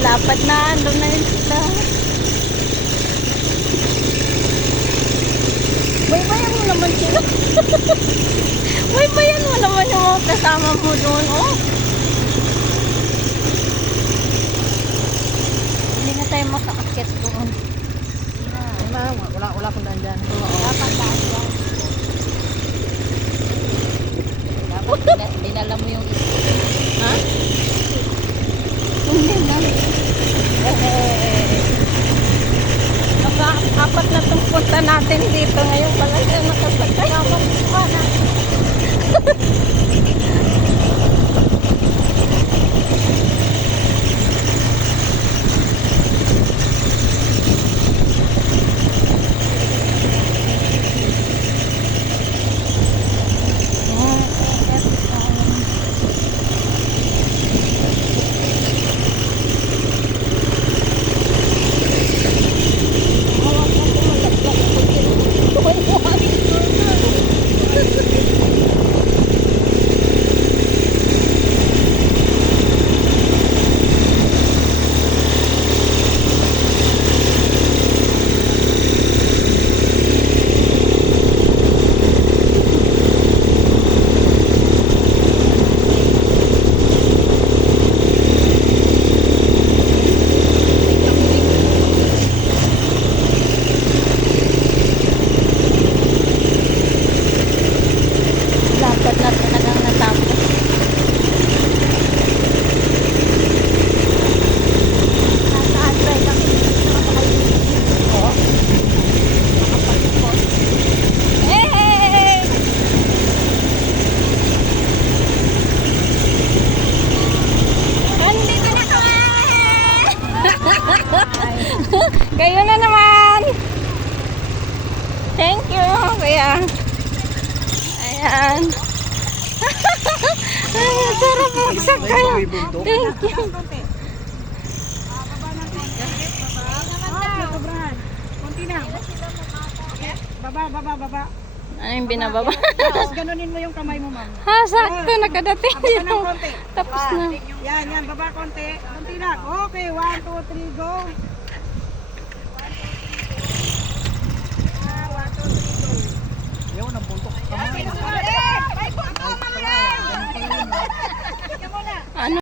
Lumalapad na. Doon na yun sila. Baybayan mo naman sila. Baybayan mo naman yung mga kasama mo doon, oh. Hindi na tayo makaakyat doon. Wala akong daan dyan. Dapat daan dyan. Dapat dinala mo yung isa. Ha? Hindi na. Naka-apat na itong punta natin dito ngayon. Wala siya nakasakay. Nakapuha na. Lakad na talagang natapos. Nasaan ba kami? Oo. Hey! Andito na kami! Kayo na naman! Thank you, kuya. Ayan. Ay, sarap magsakay. Thank you. Konti na. Baba. Ano yung binababa? Tapos ganunin mo yung kamay mo, ma'am. Ha, sakto. Nakadating Abot ka ng yun. konti. Tapos na. Yan, baba konti. Konti lang. Okay, 1, 2, 3, go. 1, 2, 3, go. Ayaw, nabuntok ka kamay. Ay, buntok naman yan.